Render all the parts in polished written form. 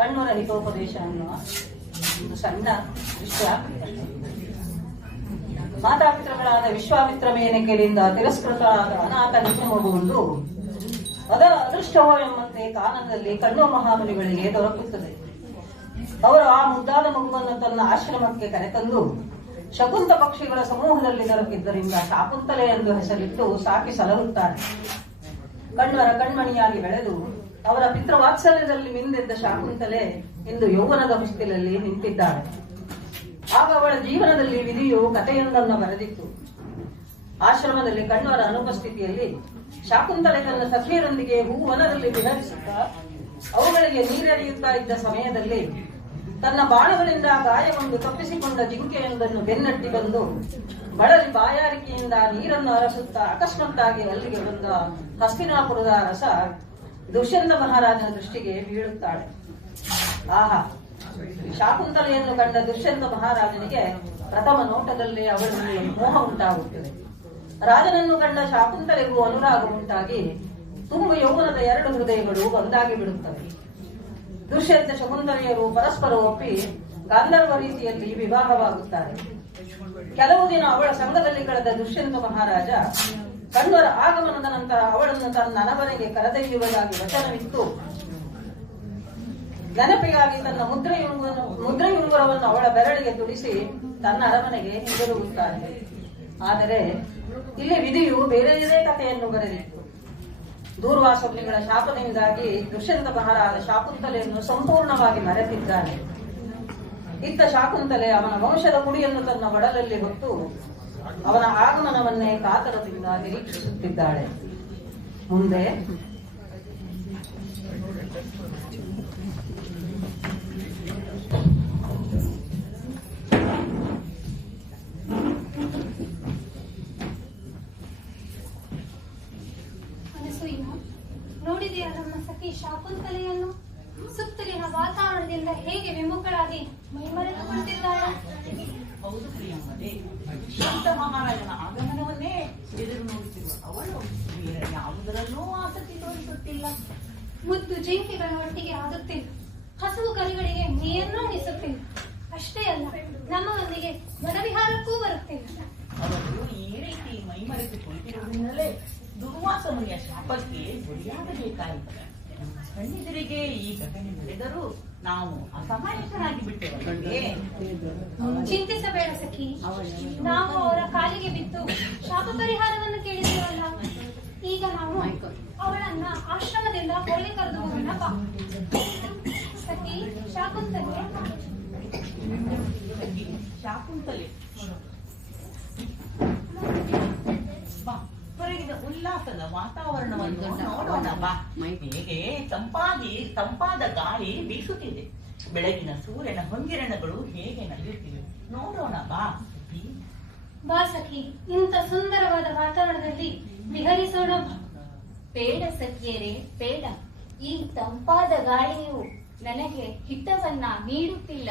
ಕಣ್ವರ ಹಿತೋಪದೇಶ ಅನ್ನುವ ಒಂದು ಸಣ್ಣ ವಿಷಯ. ಮಾತಾಪಿತೃಗಳಾದ ವಿಶ್ವಾಮಿತ್ರ ಮೇನಕೆಯಿಂದ ತಿರಸ್ಕೃತರಾದ ಅನಾಥ ಮಗುವೊಂದು ಅದರ ಅದೃಷ್ಟವೋ ಎಂಬಂತೆ ಕಾನನದಲ್ಲಿ ಕಣ್ವ ಮಹಾಮುನಿಗಳಿಗೆ ದೊರಕುತ್ತದೆ. ಅವರು ಆ ಮುದ್ದಾದ ಮಗುವನ್ನು ತನ್ನ ಆಶ್ರಮಕ್ಕೆ ಕರೆತಂದು ಶಕುಂತ ಪಕ್ಷಿಗಳ ಸಮೂಹದಲ್ಲಿ ದೊರಕಿದ್ದರಿಂದ ಶಾಕುಂತಲೆ ಎಂದು ಹೆಸರಿಟ್ಟು ಸಾಕಿ ಸಲಹುತ್ತಾರೆ. ಕಣ್ವರ ಕಣ್ಮಣಿಯಾಗಿ ಬೆಳೆದು ಅವರ ಪಿತೃವಾತ್ಸಲ್ಯದಲ್ಲಿ ಮಿಂದೆದ್ದ ಶಾಕುಂತಲೆ ಇಂದು ಯೌವನದ ಹೊಸ್ತಿಲಲ್ಲಿ ನಿಂತಿದ್ದಾಳೆ. ಆಗ ಅವಳ ಜೀವನದಲ್ಲಿ ವಿಧಿಯು ಕಥೆಯೊಂದನ್ನು ಬರೆದಿತ್ತು. ಆಶ್ರಮದಲ್ಲಿ ಕಣ್ವರ ಅನುಪಸ್ಥಿತಿಯಲ್ಲಿ ಶಾಕುಂತಲೆ ತನ್ನ ಸಖಿಯರೊಂದಿಗೆ ಹೂವನದಲ್ಲಿ ವಿಹರಿಸುತ್ತಾ ಅವುಗಳಿಗೆ ನೀರೆರೆಯುತ್ತಾ ಇದ್ದ ಸಮಯದಲ್ಲಿ ತನ್ನ ಬಾಣಗಳಿಂದ ಗಾಯಗೊಂಡು ತಪ್ಪಿಸಿಕೊಂಡ ಜಿಂಕೆಯೊಂದನ್ನು ಬೆನ್ನಟ್ಟಿ ಬಂದು ಬಳಲಿ ಬಾಯಾರಿಕೆಯಿಂದ ನೀರನ್ನು ಅರಸುತ್ತಾ ಅಕಸ್ಮಾತ್ತಾಗಿ ಅಲ್ಲಿಗೆ ಬಂದ ಹಸ್ತಿನಾಪುರದ ಅರಸ ದುಷ್ಯಂತ ಮಹಾರಾಜನ ದೃಷ್ಟಿಗೆ ಬೀಳುತ್ತಾಳೆ. ಆಹಾ, ಶಾಕುಂತಲೆಯನ್ನು ಕಂಡ ದುಷ್ಯಂತ ಮಹಾರಾಜನಿಗೆ ಪ್ರಥಮ ನೋಟದಲ್ಲಿ ಅವಳಲ್ಲಿ ಮೋಹ ಉಂಟಾಗುತ್ತದೆ. ರಾಜನನ್ನು ಕಂಡ ಶಾಕುಂತಲೆಗೂ ಅನುರಾಗ ಉಂಟಾಗಿ ತುಂಬು ಯೌವನದ ಎರಡು ಹೃದಯಗಳು ಒಂದಾಗಿ ಬಿಡುತ್ತವೆ. ದುಷ್ಯಂತ ಶಕುಂತಲೆಯರು ಪರಸ್ಪರ ಒಪ್ಪಿ ಗಾಂಧರ್ವ ರೀತಿಯಲ್ಲಿ ವಿವಾಹವಾಗುತ್ತಾರೆ. ಕೆಲವು ದಿನ ಅವಳ ಸಂಘದಲ್ಲಿ ಕಳೆದ ದುಷ್ಯಂತ ಮಹಾರಾಜ ಕಣ್ವರ ಆಗಮನದ ನಂತರ ಅವಳನ್ನು ತನ್ನ ಅರಮನೆಗೆ ಕರೆದೊಯ್ಯುವುದಾಗಿ ವಚನವಿತ್ತು ನೆನಪಿಗಾಗಿ ತನ್ನ ಮುದ್ರೆಯುಂಗುರವನ್ನು ಅವಳ ಬೆರಳಿಗೆ ತುಡಿಸಿ ತನ್ನ ಅರಮನೆಗೆ ಹಿಂದಿರುಗುತ್ತಾರೆ. ಆದರೆ ಇಲ್ಲಿ ವಿಧಿಯು ಬೇರೆಯದೇ ಕಥೆಯನ್ನು ಬರೆದಿತ್ತು. ದೂರ್ವಾಸಮುನಿಗಳ ಶಾಪದಿಂದಾಗಿ ದುಷ್ಯಂತ ಮಹಾರಾಜ ಶಾಕುಂತಲೆಯನ್ನು ಸಂಪೂರ್ಣವಾಗಿ ಮರೆತಿದ್ದಾನೆ. ಇತ್ತ ಶಾಕುಂತಲೆ ಅವನ ವಂಶದ ಕುಡಿಯನ್ನು ತನ್ನ ಒಡಲಲ್ಲಿ ಹೊತ್ತು ಅವನ ಆಗಮನವನ್ನೇ ಕಾತರದಿಂದ ನಿರೀಕ್ಷಿಸುತ್ತಿದ್ದಾಳೆ. ಮುಂದೆ ನೋಡಿದೆಯಾ ನಮ್ಮ ಸಖಿ ಶಾಕುಂತಲೆಯನ್ನು? ಸುತ್ತಲಿನ ವಾತಾವರಣದಿಂದ ಹೇಗೆ ವಿಮುಖಳಾಗಿ ಮೈಮರೆತುಕೊಂಡಿದ್ದಾಳೆ. ಹೌದು ಪ್ರಿಯಮ್ಮದೇ, ದುಷ್ಯಂತ ಮಹಾರಾಜನ ಆಗಮನವನ್ನೇ ಎದುರು ನೋಡುತ್ತಿರುವ ಅವಳು ಬೇರೆ ಯಾವುದರಲ್ಲೂ ಆಸಕ್ತಿ ತೋರಿಸುತ್ತಿಲ್ಲ. ಮುದ್ದು ಜಿಂಕೆಗಳ ಒಟ್ಟಿಗೆ ಆಡುತ್ತಿಲ್ಲ, ಹಸುವು ಕರಿಗಳಿಗೆ ಮೇಯನ್ನು ಅನಿಸುತ್ತಿಲ್ಲ. ಅಷ್ಟೇ ಅಲ್ಲ, ನಮ್ಮೊಂದಿಗೆ ವನವಿಹಾರಕ್ಕೂ ಬರುತ್ತಿಲ್ಲ. ಅವಳು ಈ ರೀತಿ ಮೈಮರೆತುಕೊಂಡಿರುವುದರಿಂದಲೇ ದುರ್ವಾಸ ಮುನಿಯ ಶಾಪಕ್ಕೆ ಗುರಿಯಾಗಬೇಕಾಯಿತು. ಕಣ್ಣೆದುರಿಗೆ ಈ ಘಟನೆ ನಡೆದರೂ ನಾವು ಅಸಹಾಯಕರಾಗಿ ಬಿಟ್ಟೆವೇ. ಚಿಂತಿಸಬೇಡ ಸಖಿ, ನಾವು ಅವರ ಕಾಲಿಗೆ ಬಿದ್ದು ಶಾಪ ಪರಿಹಾರವನ್ನು ಕೇಳಿದ್ದೇವಲ್ಲ. ಈಗ ನಾವು ಅವಳನ್ನ ಆಶ್ರಮದಿಂದ ಹೊರಗೆ ಕರೆದು ಹೋಗೋಣ ಬಾ. ಸಖಿ ಶಾಕುಂತಲೆ ಬಾ, ಹೊರಗಿನ ಉಲ್ಲಾಸದ ವಾತಾವರಣವನ್ನು ನೋಡೋಣ ಬಾ. ಹೇಗೆ ತಂಪಾದ ಗಾಳಿ ಬೀಸುತ್ತಿದೆ, ಬೆಳಗಿನ ಸೂರ್ಯನ ಹೊಂಗಿರಣಗಳು ಹೇಗೆ ನಡೆಯುತ್ತಿವೆ ನೋಡೋಣ ಬಾ. ಬಾ ಸಖಿ, ಇಂಥ ಸುಂದರವಾದ ವಾತಾವರಣದಲ್ಲಿ ವಿಹರಿಸೋಣ ಬಾ. ಬೇಡ ಸಖಿಯರೇ, ಬೇಡ. ಈ ತಂಪಾದ ಗಾಳಿಯು ನನಗೆ ಹಿತವನ್ನ ನೀಡುತ್ತಿಲ್ಲ.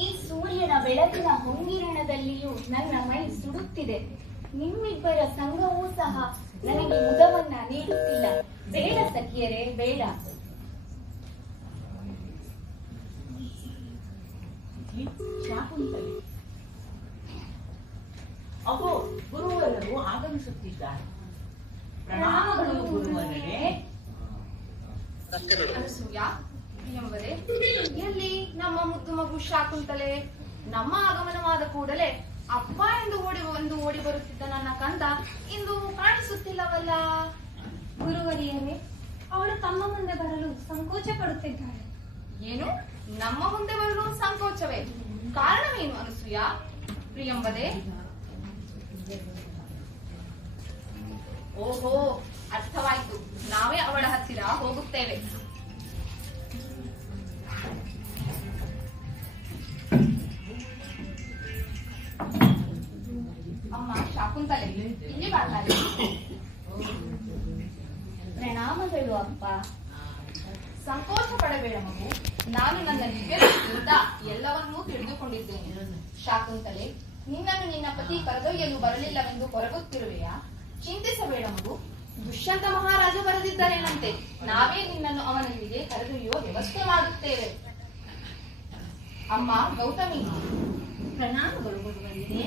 ಈ ಸೂರ್ಯನ ಬೆಳಕಿನ ಹೊಂಗಿರಣದಲ್ಲಿಯೂ ನನ್ನ ಮೈ ಸುಡುತ್ತಿದೆ. ನಿಮ್ಮಿಬ್ಬರ ಸಂಘವೂ ಸಹ ನನಗೆ ಮುದವನ್ನ ನೀಡುತ್ತಿಲ್ಲ. ಬೇಡ ಸಖಿಯರೇ, ಬೇಡ. ಶಾಕುಂತಲೆ, ಅಗೋ ಗುರುವರರು ಆಗಮಿಸುತ್ತಿದ್ದಾರೆ. ಪ್ರಣಾಮಗಳು ಗುರುವರೇ. ಅನಸೂಯ, ಪ್ರಿಯಂವರೇ, ಎಲ್ಲಿ ನಮ್ಮ ಮುದ್ದು ಮಗು ಶಾಕುಂತಲೆ? ನಮ್ಮ ಆಗಮನವಾದ ಕೂಡಲೇ ಅಪ್ಪ ಎಂದು ಓಡಿ ಬರುತ್ತಿದ್ದ ನನ್ನ ಕಂದ ಇಂದು ಕಾಣಿಸುತ್ತಿಲ್ಲವಲ್ಲ. ಗುರುವರಿಯರೇ, ಅವಳು ತಮ್ಮ ಮುಂದೆ ಬರಲು ಸಂಕೋಚ ಪಡುತ್ತಿದ್ದಾಳೆ. ಏನು, ನಮ್ಮ ಮುಂದೆ ಬರಲು ಸಂಕೋಚವೇ? ಕಾರಣವೇನು ಅನಸೂಯ? ಪ್ರಿಯಂವರೇ, ಓಹೋ, ಅರ್ಥವಾಯ್ತು. ನಾವೇ ಅವಳ ಹತ್ತಿರ ಹೋಗುತ್ತೇವೆ. ಅಮ್ಮ ಶಾಕುಂತಲೆ, ಇಲ್ಲಿ ಬರ್ತಾರೆ. ಪ್ರಣಾಮಗಳು ಅಪ್ಪ. ಸಂಕೋಚ ಪಡಬೇಡ ಮಗು, ನಾನು ನನ್ನ ದಿವ್ಯದಿಂದ ಎಲ್ಲವನ್ನೂ ತಿಳಿದುಕೊಂಡಿದ್ದೇನೆ. ಶಾಕುಂತಲೆ, ನಿನ್ನನ್ನು ನಿನ್ನ ಪತಿ ಕರೆದೊಯ್ಯಲು ಬರಲಿಲ್ಲವೆಂದು ಕೊರಗುತ್ತಿರುವೆಯಾ? ಚಿಂತಿಸಬೇಡ ಮಗು, ದುಷ್ಯಂತ ಮಹಾರಾಜ ಬರೆದಿದ್ದಾರೇನಂತೆ. ನಾವೇ ನಿನ್ನನ್ನು ಅವನಲ್ಲಿಗೆ ಕರೆದೊಯ್ಯುವ ವ್ಯವಸ್ಥೆ ಮಾಡುತ್ತೇವೆ. ಅಮ್ಮ ಗೌತಮಿ, ಪ್ರಣಾಮಗಳು ಗುರುವರಿಯರೇ.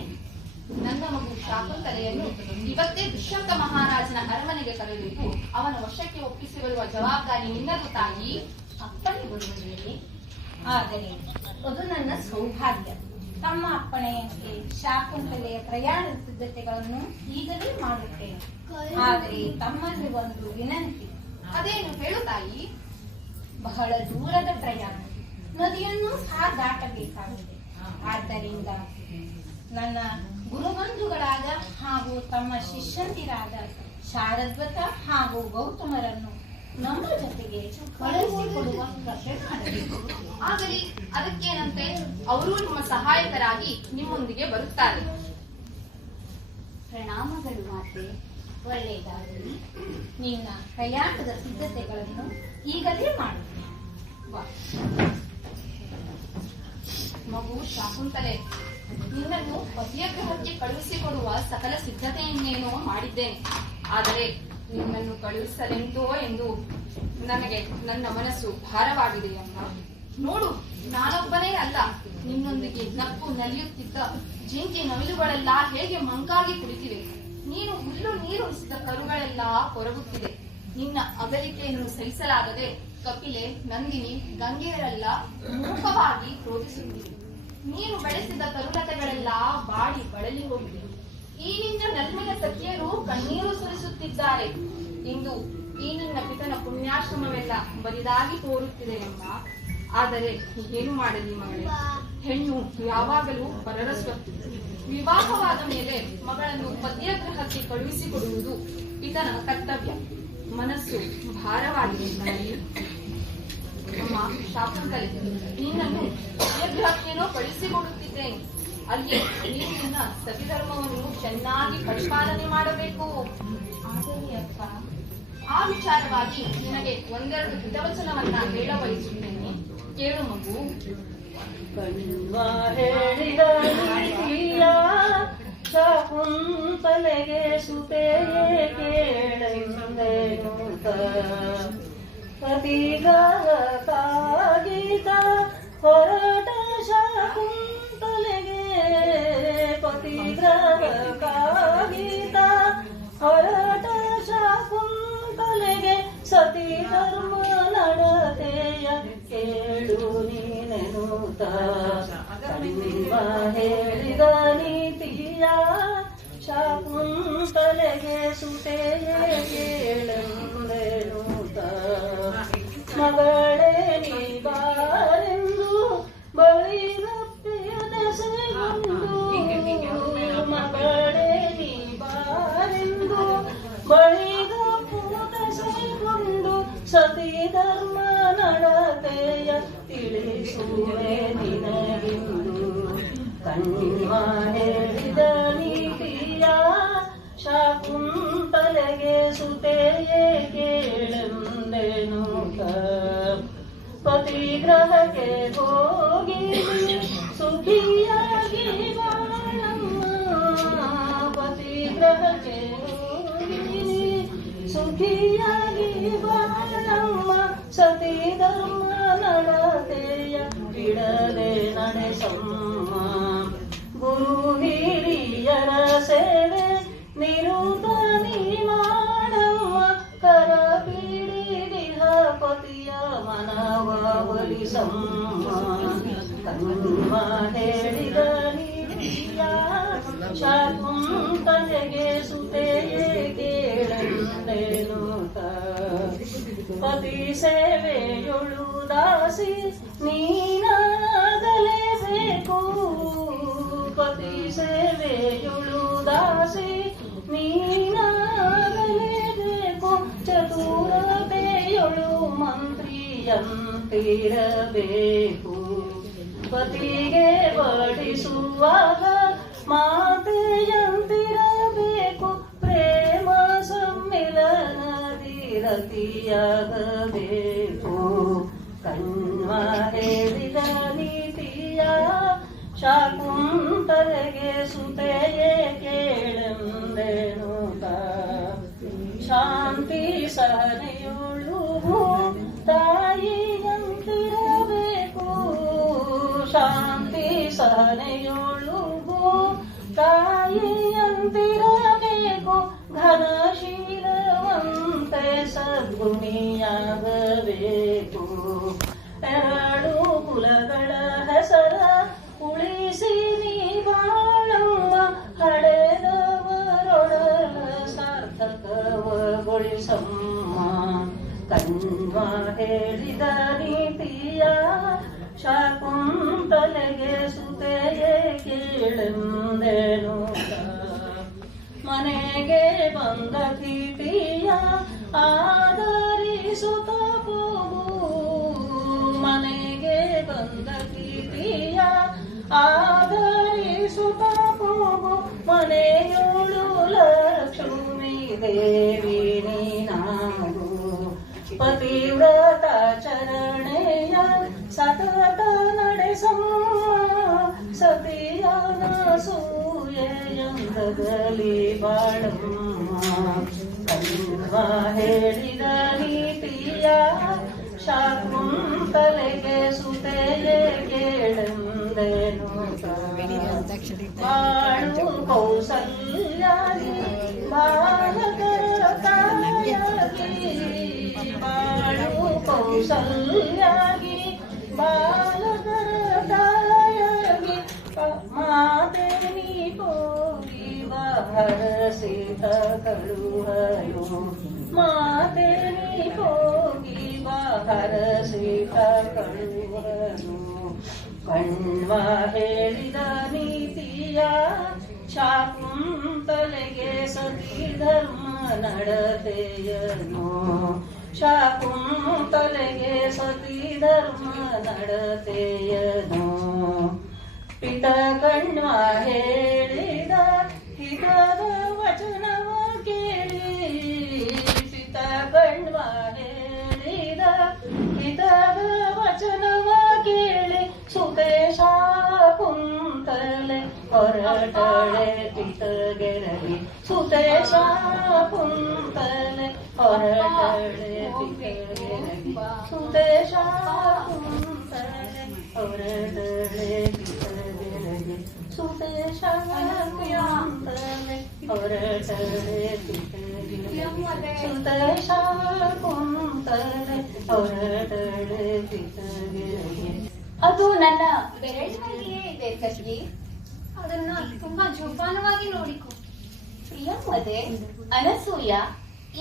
ನನ್ನ ಮಗು ಶಾಕುಂತಲೆಯನ್ನು ಇವತ್ತೇ ದುಷ್ಯಂತ ಮಹಾರಾಜನ ಅರಮನೆಗೆ ಕರೆದೊಯ್ದು ಅವನ ವಶಕ್ಕೆ ಒಪ್ಪಿಸಿ ಬರುವ ಜವಾಬ್ದಾರಿ ನಿನ್ನದು ತಾಯಿ. ಅಪ್ಪಣೆ ಗುರುವರಿಯರೇ. ಆದರೆ ಅದು ನನ್ನ ಸೌಭಾಗ್ಯ. ತಮ್ಮ ಅಪ್ಪಣೆಯಂತೆ ಶಾಕುಂತಲೆಯ ಪ್ರಯಾಣದ ಸಿದ್ಧತೆಗಳನ್ನು ಈಗಲೇ ಮಾಡುತ್ತೇನೆ. ಆದರೆ ತಮ್ಮಲ್ಲಿ ಒಂದು ವಿನಂತಿ. ಅದೇನು ಹೇಳು ತಾಯಿ. ಬಹಳ ದೂರದ ಪ್ರಯಾಣ, ನದಿಯನ್ನು ಸಹ ದಾಟಬೇಕಾಗಿದೆ. ಆದ್ದರಿಂದ ನನ್ನ ಗುರುಬಂಧುಗಳಾದ ಹಾಗೂ ತಮ್ಮ ಶಿಷ್ಯಂತಿರಾದ ಶಾರದ್ವತ ಹಾಗೂ ಗೌತಮರನ್ನು ನಮ್ಮ ಜೊತೆಗೆ ಕಳುಹಿಸಿಕೊಡುವ ಕೃಪೆ ಮಾಡಬೇಕು. ಆಗಲಿ, ಅದಕ್ಕೇನಂತೆ, ಅವರು ನಿಮ್ಮ ಸಹಾಯಕರಾಗಿ ನಿಮ್ಮೊಂದಿಗೆ ಬರುತ್ತಾರೆ. ಪ್ರಣಾಮಗಳು ಮಾತೆ, ಒಳ್ಳೆಯದಾಗಲಿ. ನಿನ್ನ ಪ್ರಯಾಣದ ಸಿದ್ಧತೆಗಳನ್ನು ಈಗಲೇ ಮಾಡುತ್ತೇನೆ. ಬಾ. ಮಗು ಶಾಕುಂತಲೆ, ನಿನ್ನನ್ನು ಪತಿಯಗ್ರಹಕ್ಕೆ ಕಳುಹಿಸಿಕೊಡುವ ಸಕಲ ಸಿದ್ಧತೆಯನ್ನೇನೋ ಮಾಡಿದ್ದೇನೆ. ಆದರೆ ನಿನ್ನನ್ನು ಕಳುಹಿಸಲೆಂದೋ ಎಂದು ನನಗೆ ನನ್ನ ಮನಸ್ಸು ಭಾರವಾಗಿದೆಯಮ್ಮ. ನೋಡು, ನಾನೊಬ್ಬನೇ ಅಲ್ಲ, ನಿನ್ನೊಂದಿಗೆ ನಕ್ಕು ನಲಿಯುತ್ತಿದ್ದ ಜಿಂಕೆ ನವಿಲುಗಳೆಲ್ಲ ಹೇಗೆ ಮಂಕಾಗಿ ಕುಳಿತಿವೆ. ನೀನು ಹುಲ್ಲು ನೀರು ಹಿಸಿದ ಕರುಗಳೆಲ್ಲ ಕೊರಗುತ್ತಿದೆ. ನಿನ್ನ ಅಗಲಿಕೆಯನ್ನು ಸಹಿಸಲಾಗದೆ ಕಪಿಲೆ, ನಂದಿನಿ, ಗಂಗೆಯರೆಲ್ಲ ಮೂಕವಾಗಿ ರೋಧಿಸುತ್ತಿವೆ. ನೀನು ಬೆಳೆಸಿದ ತರುಲತೆಗಳೆಲ್ಲ ಬಾಡಿ ಬಳಲಿ ಹೋಗಿದೆ. ಈ ನಿನ್ನ ನಲ್ಮೆಯ ಸಖಿಯರು ಕಣ್ಣೀರು ಸುರಿಸುತ್ತಿದ್ದಾರೆ. ಇಂದು ಈ ನಿನ್ನ ಪಿತನ ಪುಣ್ಯಾಶ್ರಮವೆಲ್ಲ ಬರಿದಾಗಿ ತೋರುತ್ತಿದೆ ಎಂಬ. ಆದರೆ ಏನು ಮಾಡಲಿ ಮಗಳೇ, ಹೆಣ್ಣು ಯಾವಾಗಲೂ ಪರರ ಸ್ವತ್ತು. ವಿವಾಹವಾದ ಮೇಲೆ ಮಗಳನ್ನು ಪತಿಯಗ್ರಹಕ್ಕೆ ಕಳುಹಿಸಿಕೊಡುವುದು ಪಿತನ ಕರ್ತವ್ಯ. ಮನಸ್ಸು ಭಾರವಾಗಿದೆ ನನಗೆ. ಅಮ್ಮ ಶಾಕುಂತಲೆ, ನಿನ್ನನ್ನು ಪತಿಯಗ್ರಹಕ್ಕೇನೋ ಕಳುಹಿಸಿಕೊಡುತ್ತಿದ್ದೇನೆ. ಅಲ್ಲಿ ನೀನು ನಿನ್ನ ಸತಿಧರ್ಮವನ್ನು ಚೆನ್ನಾಗಿ ಪರಿಪಾಲನೆ ಮಾಡಬೇಕು. ಆದರೆ ಅಪ್ಪ, ಆ ವಿಚಾರವಾಗಿ ನಿನಗೆ ಒಂದೆರಡು ಹಿತವಚನವನ್ನ ಹೇಳ ಬಯಸುತ್ತೇನೆ, ಕೇಳು ಮಗು. ಹೇಳಿದ ನೀತಿಯ ಶಾಕುಂತಲೆಗೆ ಸುತೆಯೇ ಕೇಳೆಂದೆನು ಪತಿಗ್ರಹಕ್ಕಾಗಿದ ಹೊರಟ ಶಾಕುಂತಲೆಗೆ ಪತಿಗ್ರಹಕ್ಕಾಗಿದ ಹೊರಟ ಶಾಕುಂತಲೆಗೆ ಸತಿ ಧರ್ಮ ನಡತೆಯ ಕೇಳು ನೀನೆನುತ ಕಣ್ವ ಹೇಳಿದ ನೀತಿಯ ಶಾಕುಂತಲೆಗೆ ಸುತೆಯೇ ಕೇಳೆಂದೆನುತ ಮಗಳೇ ನೀ ಬಾರೆಂದು ಬಳಿದಪ್ಪೆಯದೆಸೆಗೊಂಡು ಮಗಳೇ ನೀ ಬಾರೆಂದು ಬಳಿದಪ್ಪೆಯದೆಸೆಗೊಂಡು ಸತಿ ಧರ್ಮ ನಡತೆಯ ತಿಳಿಸುವೆ ನಿನಗಿಂದು ಕಣ್ವ ಹೇಳಿದ ನೀತಿಯ ಶಾಕುಂತಲೆಗೆ ಸುತೆಯೇ ಕೇಳೆಂದೆನು ಪತಿಗ್ರಹಕ್ಕೆ ಹೋಗಿ ಸುಖಿಯಾಗಿ ಬಾಳಮ್ಮ ಪತಿಗ್ರಹಕ್ಕೆ ಹೋಗಿ ಸುಖಿಯಾಗಿ ಬಾಳಮ್ಮ ಸತಿ ಧರ್ಮ ನಡತೆಯ ಬಿಡದೆ ನಡೆಸಮ್ಮ ಗುರು ಹಿರಿಯರ ಸೇವೆ ನಿರುತ ನೀ ಮಾಡಮ್ಮ ಕರ ಪೀಡಿದಿಹ ಪತಿಯ ಮನವ ಒಲಿಸಮ್ಮ ಕಣ್ವ ಹೇಳಿದ ನೀತಿಯ ಶಾಕುಂತಲೆಗೆ ಸುತೆಯೇ ಕೇಳೆಂದೆನು ಪತಿ ಸೇವೆಯೊಳು ದಾಸಿ ನೀನಾಗಲೇಬೇಕು ಪತಿ ಸೇವೆಯೊಳು ದಾಸಿ ನೀನಾಗಲೇಬೇಕು ಚತುರತೆಯೊಳು ಮಂತ್ರಿಯಂತಿರಬೇಕು ಪತಿಗೆ ಬಡಿಸುವಾಗ ಮಾತೆಯಂತಿರಬೇಕು ಪ್ರೇಮ ಸಮ್ಮಿಲನದಿ ರತಿಯಾಗಬೇಕು ಕಣ್ವ ಹೇಳಿದ ನೀತಿಯ ಶಾಕುಂತಲೆಗೆ ಸುತೆಯೇ ಕೇಳೆಂದೆನು ಶಾಂತಿ ಸಹನೆಯುಳು ತಾಯಿಯಂತಿರಬೇಕು ಶಾಂತಿ ಸಹನೆಯೋಳು ತಾಯಿಯಂತಿರಬೇಕು ಘನಶೀಲವಂತೆ ಸದ್ಗುಣಿಯಾಗಬೇಕು ಎರಡು ಕುಲಗಳ ಹೆಸರ ಉಳಿಸಿ ನೀ ಬಾಳಮ್ಮ ಹಡೆದವರೊಡಲ ಸಾರ್ಥಕವಗೊಳಿಸಮ್ಮ ಕಣ್ವ ಹೇಳಿದ ನೀತಿಯ ಶಾಕುಂತಲೆಗೆ ಸುತೆಯೇ ಕೇಳೆಂದೆನು ಮನೆಗೆ ಬಂದ ಕೀರ್ತಿಯ ಆದರಿಸುತ್ತ ಹೋಗು ಮನೆಗೆ ಬಂದ ಕೀರ್ತಿಯ ಆದರಿಸುತ್ತ ಹೋಗು ಮನೆಯೋಳು ಲಕ್ಷ್ಮೀ ದೇವಿ ನೀನಾಗು ಪತಿವ್ರತಾಚರಣೆಯ ಸತತ ನಡೆಸಮ್ಮ ಸತಿಯನ ಸೂಯೆಯಂದಗಲಿ ಬಾಳಮ್ಮ ಕಣ್ವ ಹೇಳಿದ ನೀತಿಯ ಶಾಕುಂತಲೆಗೆ ಸುತೆಯೇ ಕೇಳೆಂದೆನು ಬಾಳು ಕೌಸಲ್ಯಾಗಿ ಬಾಲಕರ ತಾಯಾಗಿ ಬಾಳು ಕೌಸಲ್ಯಾಗಿ ಬಾಲಕರ ತಾಯಾಗಿ ಮಾತೆ ನೀ ಹೋಗಿ ಹರಸಿತ ಕಳುಹಲು ಮಾತೆ ನೀ ಹೋಗಿ ಹರಸಿತ ಕಳುಹಲು ಕಣ್ವ ಹೇಳಿದ ನೀತಿಯ ಶಾಕುಂತಲೆಗೆ ಸತಿ ಧರ್ಮ ನಡತೆಯನು ಶಾಕುಂತಲೆಗೆ ಸತಿ ಧರ್ಮ ನಡತೆಯನು ಪಿತ ಕಣ್ವ ಹೇಳಿದ ಹಿತದ ವಚನವ ಕೇಳಿ ಪಿತ ಕಣ್ವ ಹೇಳಿದ ಹಿತದ ವಚನವ ಕೇಳಿ ಸುತೇಶ ಕುಂತಲೆ ಹೊರಟಳೆ ಪಿತಗೆರಗಿ ಸುತೇಶ ಕುಂತಲೆ ಹೊರಟಳೆ ಪಿತಗೆರಗಿ ಸುತೇಶ ಕುಂತಲೆ ಹೊರಟಳೆ ಪಿತಗೆರಗಿ ಸುತೇಶ ಕುಂತಲೆ ಹೊರಟಳೆ ಪಿತಗೆರಗಿ ಸುತೇಶ ಕುಂತಲೆ ಹೊರಟಳೆ ಪಿತಗೆರಗಿ ಅದು ನನ್ನ ಬೆರಳಿನಲ್ಲಿಯೇ ಇದೆ ಕಜ್ಜಿ. ಅದನ್ನ ತುಂಬಾ ಜೋಪಾನವಾಗಿ ನೋಡಿಕೊ. ಪ್ರಿಯಮ್ಮದೆ, ಅನಸೂಯ,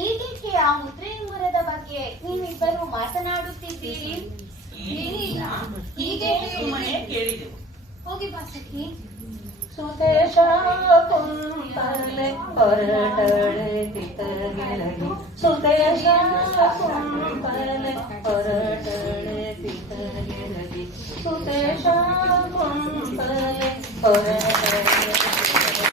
ಈಗೇಕೆ ಆ ಮುದ್ರೆಯುಂಗುರದ ಬಗ್ಗೆ ನೀವಿಬ್ಬರು ಮಾತನಾಡುತ್ತಿದ್ದೀರಿ? ಏನಿಲ್ಲ, ಹೀಗೆ ಸುಮ್ಮನೆ ಕೇಳಿದೆವು. ಹೋಗಿ ಬಾ ಸಖಿ. ಸುತೇಶ ಕುಂತಲೆ ಹೊರಟಳೆ ಪಿತಗೆರಗಿ ಸುತೇಶ ಕುಂತಲೆ ಹೊರಟಳೆ ಪಿತಗೆರಗಿ ಸುತೇಶ ಕುಂತಲೆ ಹೊರಟಳೆ